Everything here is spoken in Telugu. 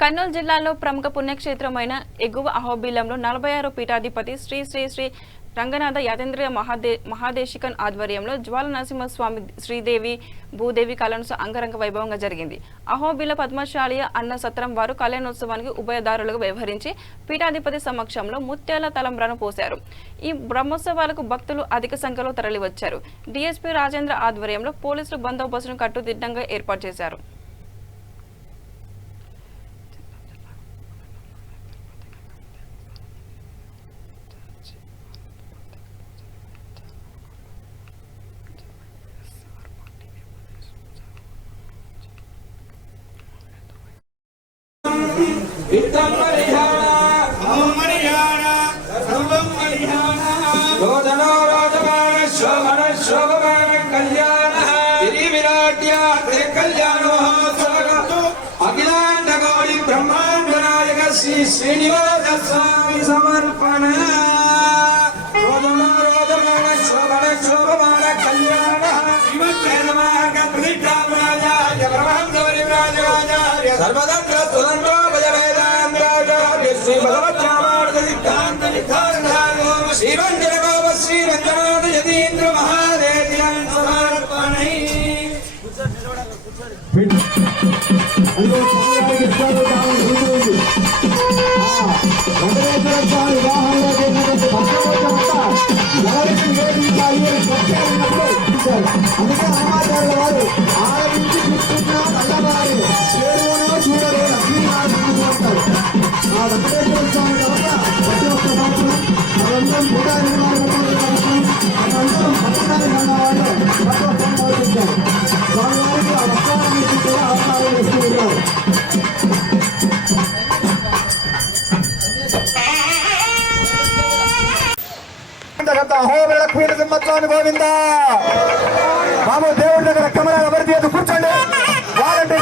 కర్నూలు జిల్లాలో ప్రముఖ పుణ్యక్షేత్రమైన ఎగువ అహోబిలంలో 46 పీఠాధిపతి శ్రీ శ్రీ శ్రీ రంగనాథ యాతేంద్రియ మహాదేశికన్ ఆధ్వర్యంలో జ్వాల నరసింహస్వామి శ్రీదేవి భూదేవి కళ్యాణోత్సవం అంగరంగ వైభవంగా జరిగింది. అహోబిల పద్మశాలియ అన్న సత్రం వారు కళ్యాణోత్సవానికి ఉభయదారులుగా వ్యవహరించి పీఠాధిపతి సమక్షంలో ముత్యాల తలంబ్రాను పోశారు. ఈ బ్రహ్మోత్సవాలకు భక్తులు అధిక సంఖ్యలో తరలివచ్చారు. డీఎస్పీ రాజేంద్ర ఆధ్వర్యంలో పోలీసులు బందోబస్తును కట్టుదిట్టంగా ఏర్పాటు చేశారు. श्री श्रीनिवास स्वामी समर्पण शोभमान कल्याण सर्वदंत्र सुदंडो भजवेदांत्राचार्य श्री भगवत्यामार्गसिद्धांत श्रीरंजन गोप श्रीरंजनाथ यतीन्द्र महादेव समर्पण అందుకే సమాచారాల వారు ఆలోచించి తీసుకున్న అల్లవారు చేరువనో చూడరు లక్ష్మీనారాయణ అంటారు. ఆ వెంకటేశ్వర స్వామి వల్ల ప్రతి ఒక్క సంవత్సరం మనందరం కూడా మనందరం పట్టణాన్ని ఉన్నవాళ్ళు ప్రతి ఒక్క ఆలోచించారు. స్వామివారికి ఆ వస్త్రాన్ని కూడా ఆహారం ఇస్తూ ఉన్నారు. లక్ష్మీ సింహస్వామి గోవింద బాబు దేవుడి దగ్గర కెమెరా ఎవరి తీయదు కూర్చోండి. వారంటీ